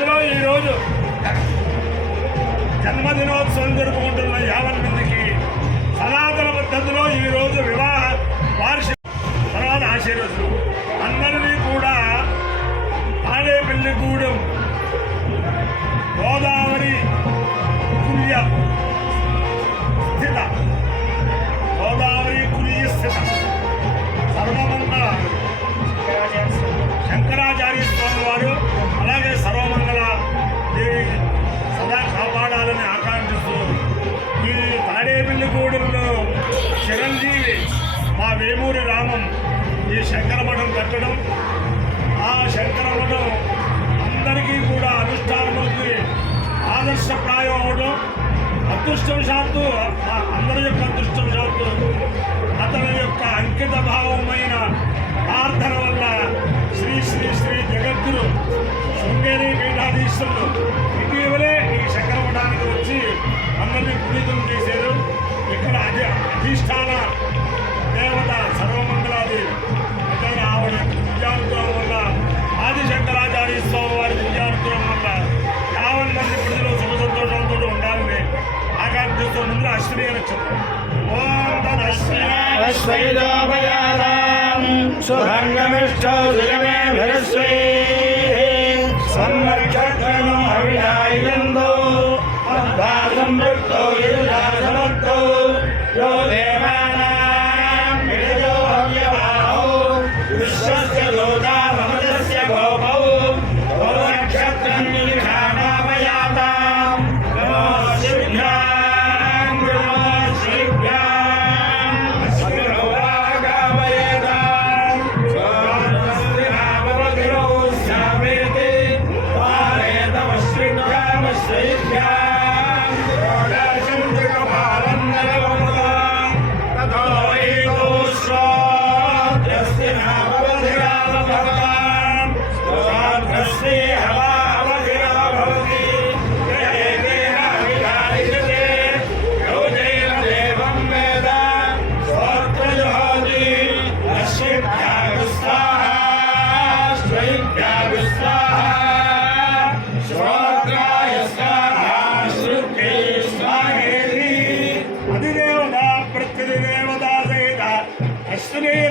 పద్ధతిలో ఈరోజు జన్మదినోత్సవం జరుపుకుంటున్న 50 మందికి సనాతన పద్ధతిలో ఈరోజు వివాహ వార్షిక తర్వాత ఆశీర్వచనం అందరినీ కూడా తాడేపల్లిగూడెం గోదావరి కుల్య స్థిత సర్వమంగళ శంకరాచార్య స్వామి వారు అలాగే సర్వమంగళ దేవి సదా కాపాడాలని ఆకాంక్షిస్తూ ఈ తాడేపల్లిగూడెంలో చిరంజీవి మా వేమూరి రామం ఈ శంకరమఠం కట్టడం, ఆ శంకరమఠం అందరికీ కూడా అనుష్ఠానములకి ఆదర్శప్రాయం అవడం, అదృష్టవశాత్తు అందరి యొక్క అదృష్టవశాత్తు అతని యొక్క అంకిత భావమైన ప్రార్థన వల్ల శ్రీ శ్రీ శ్రీ జగద్గురు శృంగేరి పీఠాధీశ్వరులు ఇటీవలే ఈ శంకరమఠానికి వచ్చి అందరినీ పునీతులు చేశారు. ఇక్కడ అధిష్టాన దేవత సర్వమంగళాదేవి అంటే ఆవిడ విద్యానుగ్రహం వల్ల ఆదిశంకరాచార్య స్వామి వారి విద్యానుగ్రహం వల్ల 50 మంది ప్రజలు సుఖ సంతోషంతో ఉండాలని ఆకాంక్షిస్తూ ముందు అశ్విని నక్షత్రం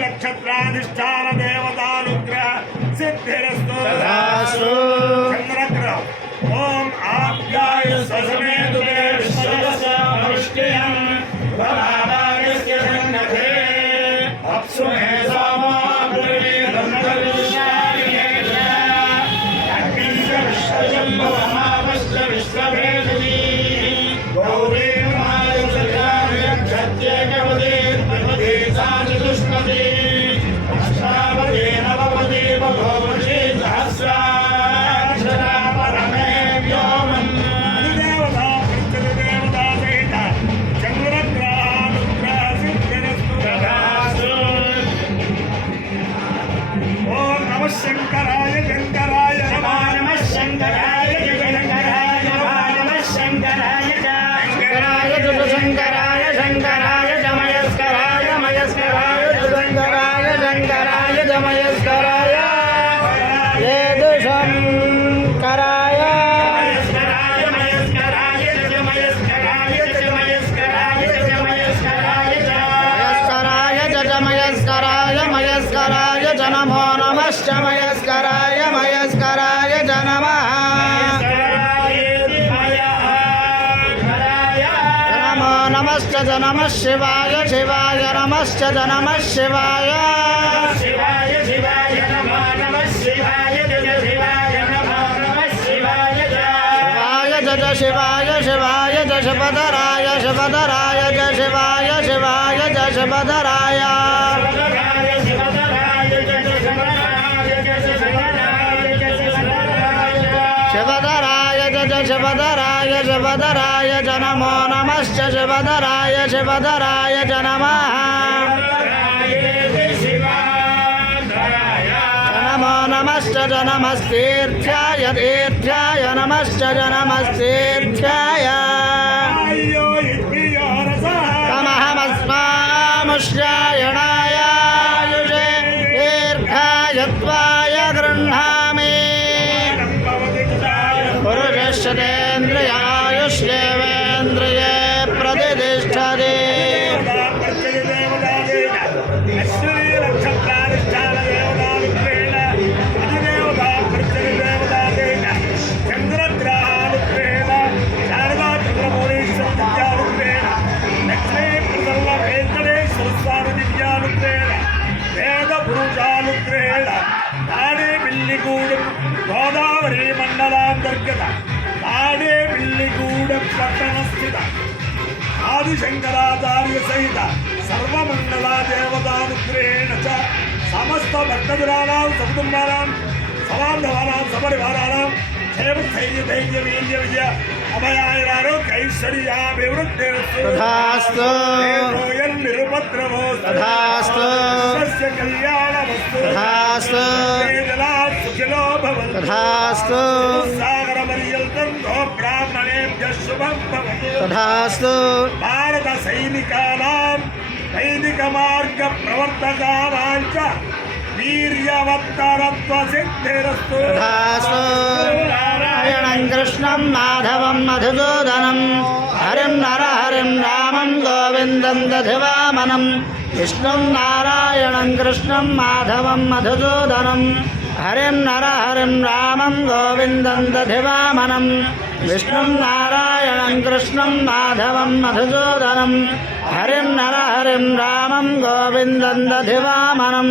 నక్షత్రాధిష్టాన దేవతానుగ్రహ సిద్ధిరస్తు చంద్రగ్రహం ఓం ఆప్యాయ ససమేతు విశ్వస్యం భవానాయస్య సన్నతే అప్సుమే శంకరాయ శంకరాయ నమః శంకరాయ శంకరాయ నమః శంకరాయ శంకరాయ శంకరాయ శంకరాయ జమయస్కరాయ మయస్కరాయ శంకరాయ శంకరాయ జమయస్కరాయ ఏదు శంకరాయ మయస్కరాయ మయస్కరాయ జమయస్కరాయ జమయస్కరాయ జమయస్కరాయ మయస్కరాయ జమయస్కరాయ మయస్కరాయ జనమో మయస్కరాయ మయస్కరాయ నమః నమో నమశ్చ నమః శివాయ శివాయ నమశ్చ నమః శివాయ శివాయ శివాయ నమో నమః శివాయ శివాయ నమో నమః శివాయ జయ శివాయ శివాయ శివధరాయ శివధరాయ జయ శివాయ శివాయ జయ శివధరాయ శివధరాయ శివధరాయ నమో నమశ్చ శివధరాయ శివధరాయ నమః నమో నమశ్చ నమస్తీర్థ్యాయ తీర్థ్యాయ నమశ్చ నమస్తీర్థ్యాయ తమహమస్మాముష్యాయణాయ దీర్ఘాయత్వాయ గృహ్ణామి प्रतिष्ठतेन्द्रिय आयुष्येवेन्द्रिये प्रतिष्ठते గోదావరి మండలాంతర్గత తాడే బిల్లిగూడెం పట్టణ స్థిత ఆదిశంకరాచార్య సహిత సర్వమండల దేవతానుగ్రహేణ చ సమస్త భక్తజనానాం సకుటుంబానాం సబాంధవానాం సపరివారాణం క్షేమ స్థైర్య ధైర్య వీర్య విజయ అభయాయురారోగ్య ఐశ్వర్యాభివృద్ధిరస్తు తథాస్తు నిరుపద్రవోస్తు తథాస్తు సస్య కళ్యాణమస్తు తథాస్తు జనాత్ సుఖినో భవంతు తథాస్తు సాగరపర్యంతం గో బ్రాహ్మణేభ్యః శుభం భవతు తథాస్తు భారత సైనికానాం వైదిక మార్గ ప్రవర్తకానాం చ వీర్యవత్తరత్వ సిద్ధిరస్తు తథాస్తు నారాయణం కృష్ణం మాధవం మధుసూదనం హరిం నరహరిం రామం గోవిందం దధివామనం విష్ణుం నారాయణం కృష్ణం మాధవం మధుసూదనం హరిం నరహరిం రామం గోవిందం దధివామనం విష్ణుం నారాయణం కృష్ణం మాధవం మధుసూదనం హరిం నరహరిం రామం గోవిందం దధివామనం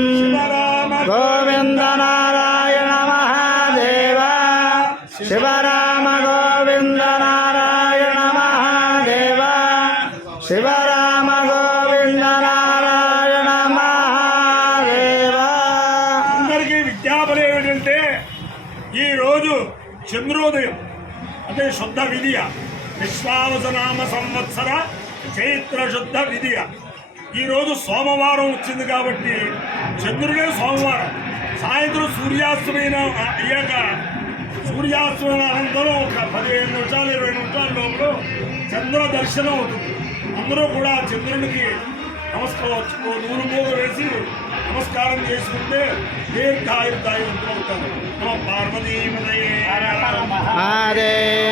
గోవింద నారాయణ మహాదేవ శివరామ గోవింద నారాయణ మహాదేవ శివరామ గోవింద నారాయణ మహాదేవ. అందరికీ విజ్ఞాపన ఏమిటంటే ఈరోజు చంద్రోదయం అంటే శుద్ధ విధియ విశ్వావసనామ సంవత్సర చైత్ర శుద్ధ విధియ. ఈరోజు సోమవారం వచ్చింది కాబట్టి చంద్రుడే సోమవారం. సాయంత్రం సూర్యాస్తమైన అయ్యాక సూర్యాస్తమైన అనంతరం ఒక 15 నిమిషాలు 20 నిమిషాల లోపల చంద్ర దర్శనం అవుతుంది. అందరూ కూడా చంద్రునికి నమస్కరించుకో నూరు మూగ వేసి నమస్కారం చేసుకుంటే దీర్ఘాయుర్దాయువంతులు అవుతారు. పార్వతీమదయే మహాదేవ